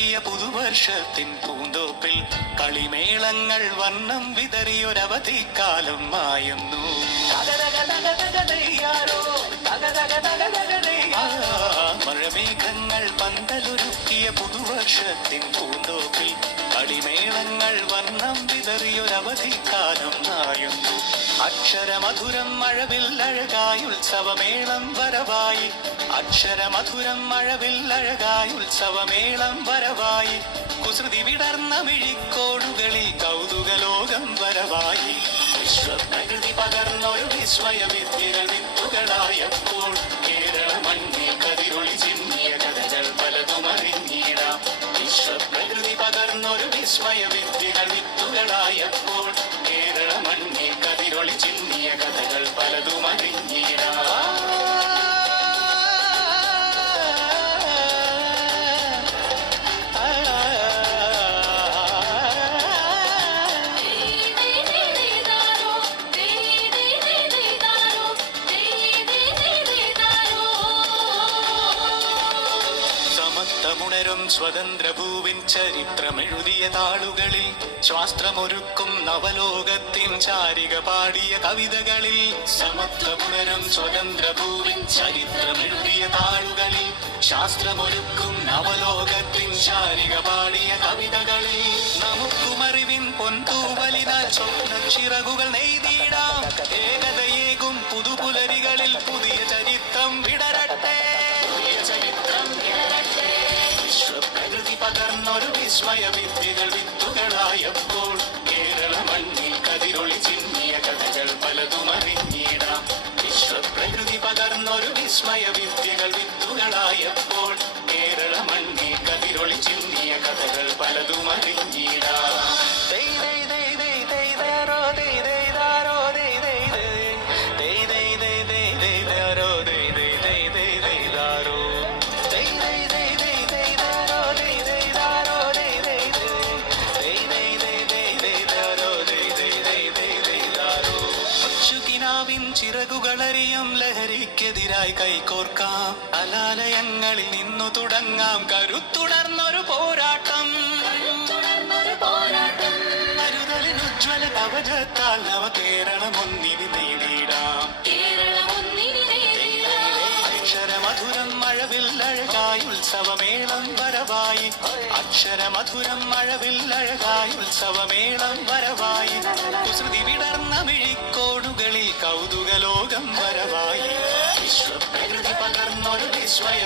പന്തലൊരുക്കിയ പുതുവർഷത്തിൻ പൂന്തോപ്പിൽ കളിമേളങ്ങൾ വർണ്ണം വിതറിയൊരവധിക്കാലം മായുന്നു. മഴമേഘങ്ങൾ പന്തലൊരുക്കിയ പുതുവർഷത്തിൻ പൂന്തോപ്പിൽ കളിമേളങ്ങൾ വർണ്ണം വിതറിയൊരവധിക്കാലം മായുന്നു. അക്ഷരമധുരം മഴവില്ലഴകായി ഉത്സവമേളം വരവായി. അക്ഷരമധുരം മഴവില്ലഴകായി ഉത്സവമേളം വരവായി. കുസൃതി വിടർന്ന മിഴിക്കോടുകളിൽ കൗതുകലോകം വരവായി. വിശ്വപ്രകൃതി പകർന്നൊരു വിസ്മയ വിദ്യകൾ വിത്തുകളായപ്പോൾ കേരള മണ്ണിൽ കതിരൊളി ചിന്നിയ കഥകൾ പലതും അറിഞ്ഞിടാം. വിശ്വപ്രകൃതി പകർന്നൊരു വിസ്മയ വിദ്യകൾ വിത്തുകളായപ്പോൾ കേരള മണ്ണിൽ കതിരൊളി ചിന്നിയ കഥകൾ പലതും അറിഞ്ഞിടാം. സമത്വമുണരും സ്വതന്ത്രഭൂവിൻ ചരിത്രമെഴുതിയ താളുകളിൽ ശാസ്ത്രമൊരുക്കും നവലോകത്തിൻ ചാരിക പാടിയ കവിതകളിൽ. സമത്വമുണരും സ്വതന്ത്രഭൂവിൻ ചരിത്രമെഴുതിയ താളുകളിൽ ശാസ്ത്രമൊരുക്കും നവലോകത്തിൻ ചാരിക പാടിയ കവിതകളിൽ. നമുക്കുമറിവിൻ പൊൻതൂവലിനാൽ സ്വപ്നച്ചിറകുകൾ നെയ്തിടാം. ഏകതയേകും പുതുപുലരികളിൽ പുതിയ ചരിത്രം വിടരട്ടെ. വിശ്വപ്രകൃതി പകർന്നൊരു വിസ്മയ വിദ്യകൾ വിത്തുകളായപ്പോൾ കേരള മണ്ണിൽ കതിരൊളി ചിന്നിയ കഥകൾ പലതും അറിഞ്ഞിടാം. വിശ്വപ്രകൃതി പകർന്നൊരു വിസ്മയ വിദ്യകൾ വിത്തുകളായപ്പോൾ കേരള മണ്ണിൽ കതിരൊളി ചിന്നിയ കഥകൾ പലതും അറിഞ്ഞിടാം. ചിറകുകളറിയും ലഹരിക്കെതിരായി കൈകോർക്കാം. അലാലയങ്ങളിൽ നിന്നു തുടങ്ങാം കരുത്തുണർന്നൊരു പോരാട്ടം. കരുതലിനുജ്വല കവചത്താൽ നവ കേരളം ഒന്നിനി നേടിയിടാം. അക്ഷരമധുരം മഴവില്ലഴകായി ഉത്സവമേളം വരവായി. അക്ഷരമധുരം മഴവില്ലഴകായി ഉത്സവമേളം വരവായി. കുസൃതി വിടർന്ന മിഴിക്കോടുകളിൽ കൗതുകലോകം വരവായി. വിശ്വപ്രകൃതി പകർന്നൊരു വിസ്മയ